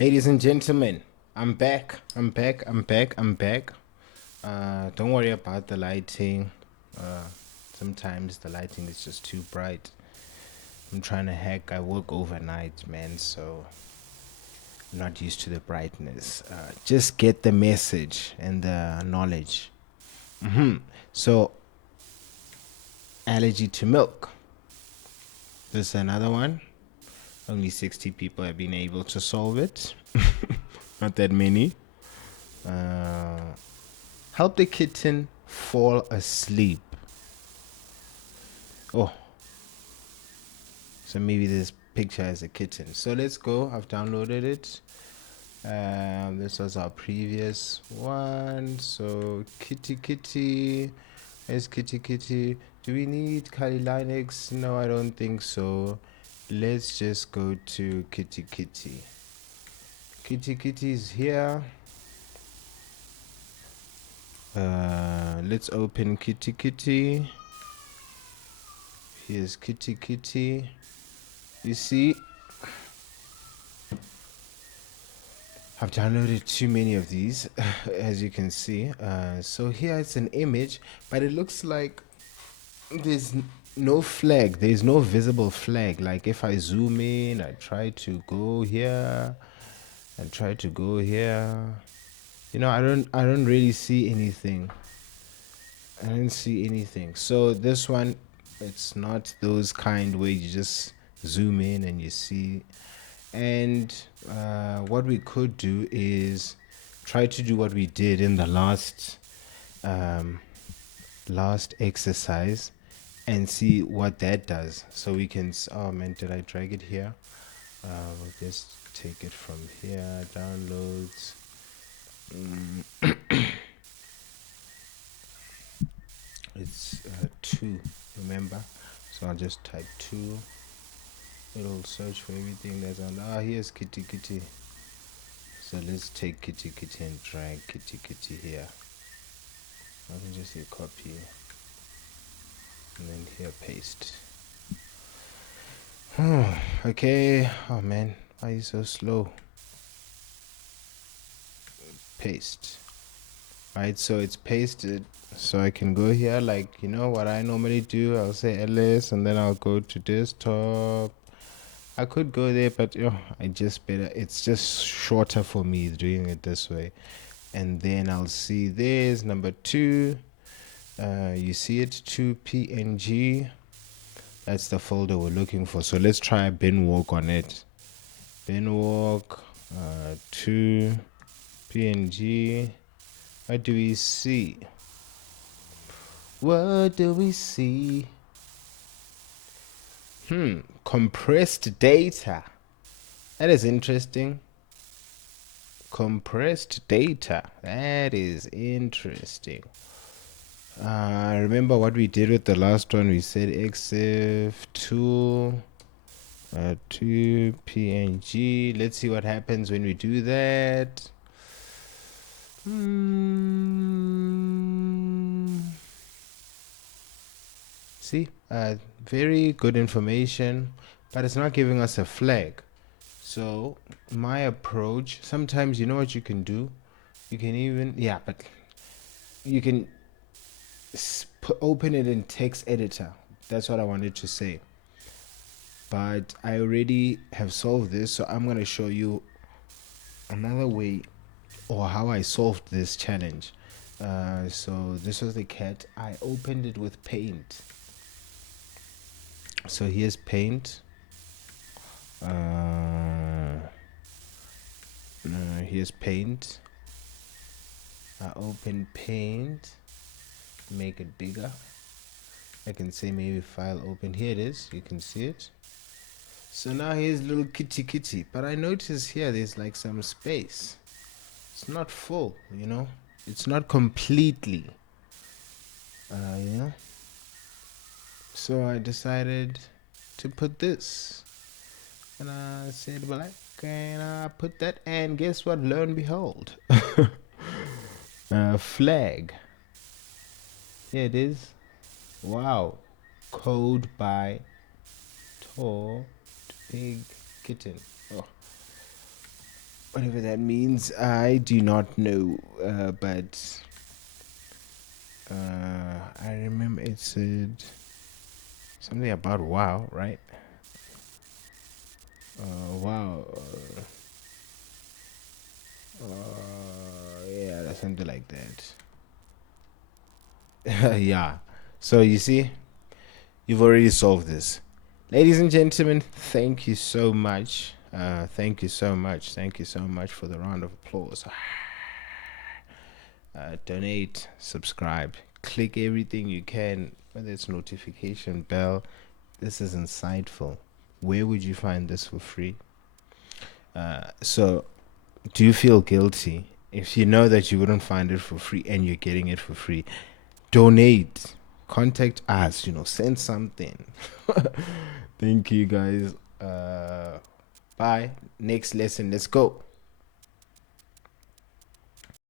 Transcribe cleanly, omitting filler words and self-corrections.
Ladies and gentlemen, I'm back. Don't worry about the lighting. Sometimes the lighting is just too bright. I'm trying to hack. I work overnight, man, so I'm not used to the brightness. Just get the message and the knowledge. So, allergy to milk. This is another one. Only 60 people have been able to solve it. Not that many. Help the kitten fall asleep. Oh, so maybe this picture has a kitten. So let's go. I've downloaded it. This was our previous one. So kitty. Where's kitty? Do we need Kali Linux? No, I don't think so. Let's just go to kitty. Kitty is here. Let's open kitty. Here's kitty. You see, I've downloaded too many of these, as you can see. So here it's an image, but it looks like there's no flag. There's no visible flag. Like if I zoom in, I try to go here, You know, I don't really see anything. I don't see anything. So this one, it's not those kind where you just zoom in and you see. And what we could do is try to do what we did in the last exercise and see what that does. So we can. Oh man, did I drag it here? We'll just take it from here. Downloads. It's 2, remember? So I'll just type 2. It'll search for everything that's on. Here's kitty. So let's take kitty and drag kitty here. I can just say copy and then here paste. Okay. Oh man, why are you so slow? Paste. Right, so it's pasted. So I can go here, like, you know what I normally do. I'll say ls and then I'll go to desktop. I could go there, but it's just shorter for me doing it this way. And then I'll see there's number 2. You see it, 2png. That's the folder we're looking for. So let's try binwalk on it. Binwalk 2png. What do we see? Compressed data. That is interesting. Compressed data. That is interesting. Remember what we did with the last one? We said exif tool 2png. Let's see what happens when we do that. See, very good information, but it's not giving us a flag. So my approach, sometimes, you know what you can do? You can even, but you can open it in text editor. That's what I wanted to say. But I already have solved this, so I'm going to show you another way or how I solved this challenge. So this was the cat. I opened it with paint. So here's paint. Here's paint. I open paint, make it bigger. I can say maybe file open. Here it is. You can see it. So now here's little kitty. But I notice here there's like some space. It's not full, you know. It's not completely. So I decided to put this. And I said black and I put that, and guess what? Lo and behold. Flag. Here it is. Wow. Code by Tor Big Kitten. Oh. whatever that means. I do not know, but I remember it said something about wow, right? Wow. Yeah, that's something like that. Yeah. So you see, you've already solved this. Ladies and gentlemen, thank you so much. Thank you so much. Thank you so much for the round of applause. Donate, subscribe, click everything you can, whether it's notification bell. This is insightful. Where would you find this for free? So, do you feel guilty if you know that you wouldn't find it for free and you're getting it for free? Donate, contact us, send something. Thank you guys. Bye. Next lesson, let's go.